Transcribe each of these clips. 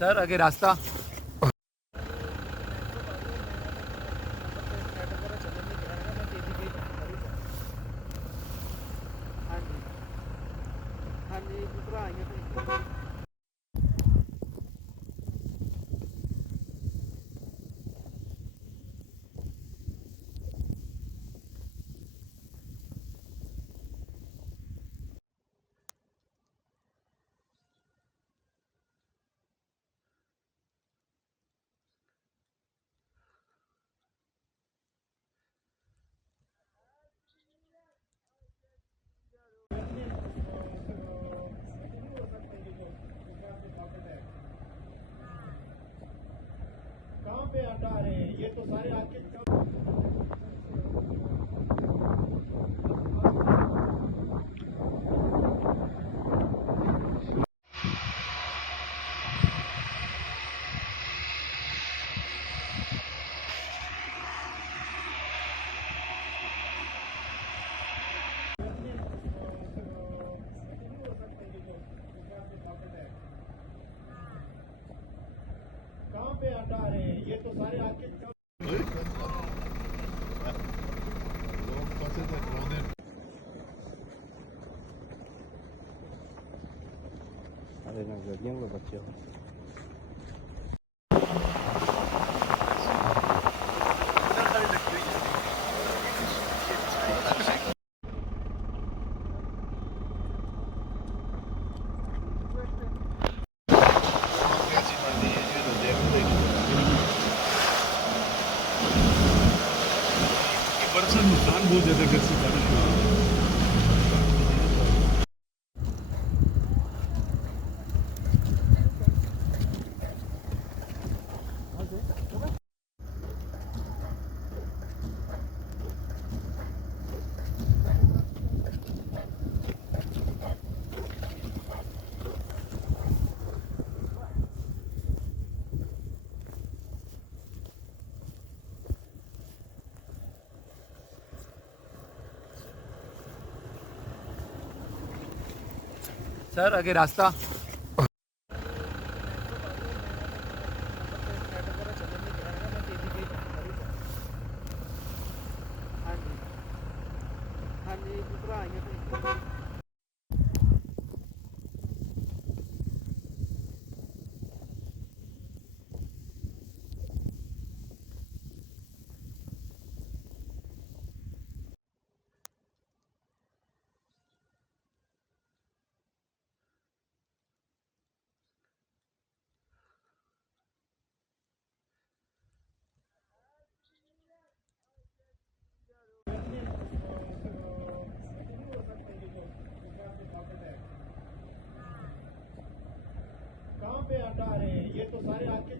Sir आगे रास्ता। कहाँ पे हटा रहे हैं ये तो सारे आपके कहाँ पे हटा रहे हैं ये तो सारे आपके अरे ना गड्डियों में बच्चे हो बरसात नुकसान बहुत ज़्यादा कर से बारिश हुआ सर आगे रास्ता। कहाँ पे हटा रहे हैं ये तो सारे आपके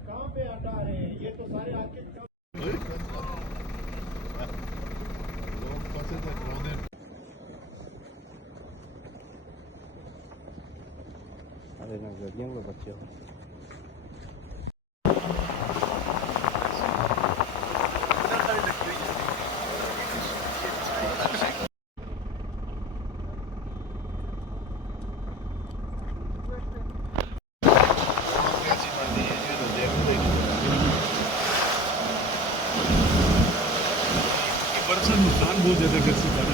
कहाँ पे हटा रहे हैं ये तो सारे आपके अरे ना गड्डियों में बच्चे हो बरसात नुकसान बहुत ज़्यादा कर से